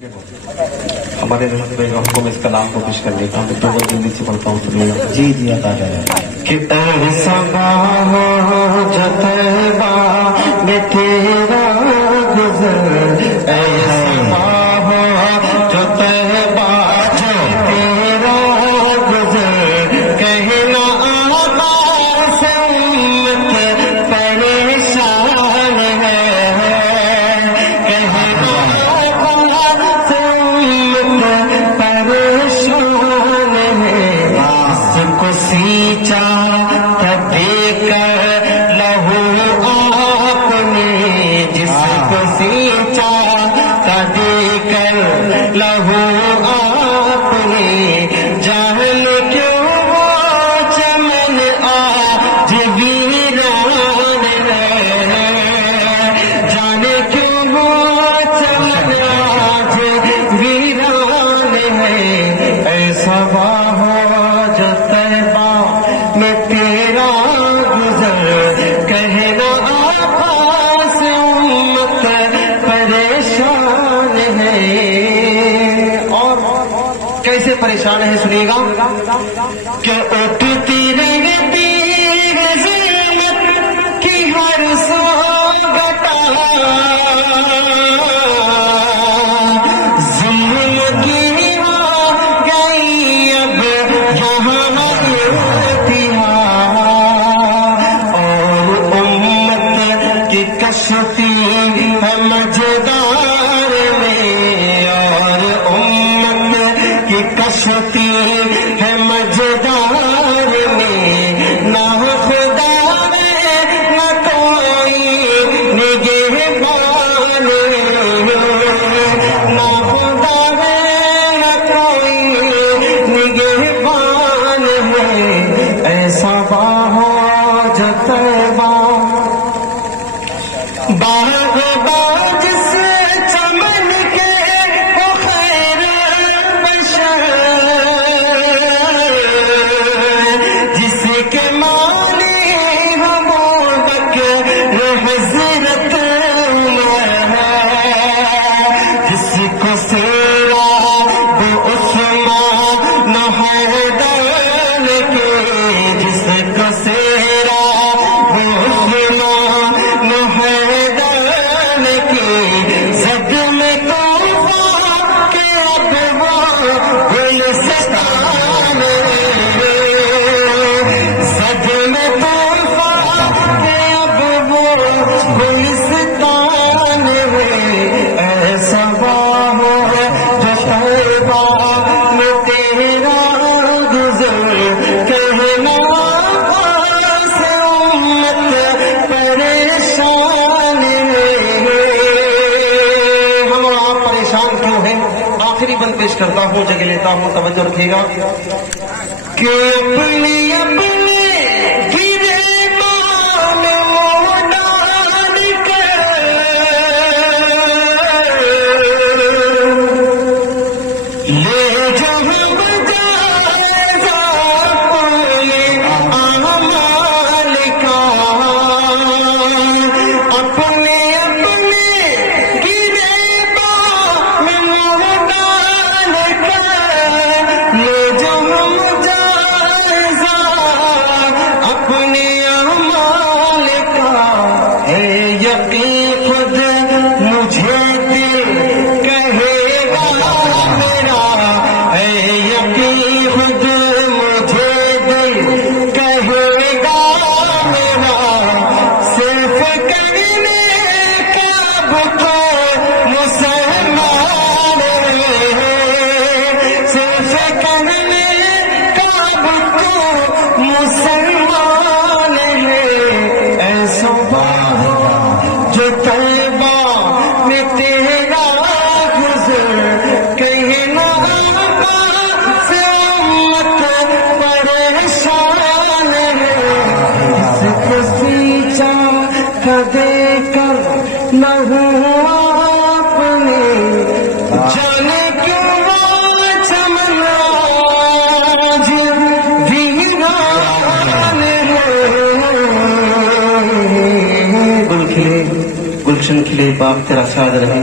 ہمارے حکم اس کلام کو پیش کر لیتا ہوں، تو جلدی سے پڑھتا ہوں، سنیے گا۔ جی جی عطا کریں۔ کہ اے صباح جو طیبہ میں تیرا گزر، اے صباح جو طیبہ میں تیرا گزر، کہنا آقا سے امت پریشان ہے، کہنا آقا سے امت پریشان ہے، اس کو سینچا تب کر لہو آپ نے، جس کو سینچا تب کر لہو آپ نے، جہل کیوں وہ چمن آج ویران ہے، جانے کیوں وہ چمن آج ویران ہے، ایسا ہو جو طیبہ میں تیرا گزر، کہنا آقا سے امت پریشان ہے۔ اور کیسے پریشان ہے سنیے گا کہ اٹھتی رہتی ظلمت کی ہر سو گٹا، ظلم کی ہو گئی اب یہاں انتہا، اور امت کی کشتی ہے مجدار میں، اور امت کی کشتی ہے مجدار میں، نہ خدا ہے نہ کوئی نگہبان، نہ خدا ہے نہ کوئی نگہبان ہے، ایسا باہو جو طیبہ باغ باغ سے چمن کے وہ خیر بشر، جس کے مانی ہو بکر حضرت عمر ہے، جس کو سیرا عثمان حیدر کے، جس کو سیرا عثمان حیدر کی، زد میں طوفان کے اب وہ گلستان ہے، زد میں طوفان کے اب وہ گلستان ہے، ایسا باہو جو طیبہ میں تیرا گزر، کہنا آقا سے امت پریشان ہے۔ ہم اور آپ پریشان کیوں ہیں؟ آخری بند پیش کرتا ہوں، جگہ لیتا ہوں، توجہ رکھیے گا کہ اپنی اپنے گرے بال ڈال کر لے جب جائزہ اپنے اعمال کا، اپنے اپنے گرے بال ڈال کر لے جب جائزہ اپنے اعمال کا، ہے یقین خود مجھے دل کہے گا میرا، ہے یقین خود مجھے دل کہے گا میرا، صرف کرنے کا بکو مسلمان ہے، صرف کرنے کا بکو مسلمان ہے، ایسا جو طیبہ میں تیرا گزر، کہنا آقا سے امت پریشان ہے، جس کو سینچا کدے کر لہو آپ نے، جانے کیوں وہ چمن آج ویران ہے، گل کھلے گلشن کھلے باغ تیرا ساد رہے،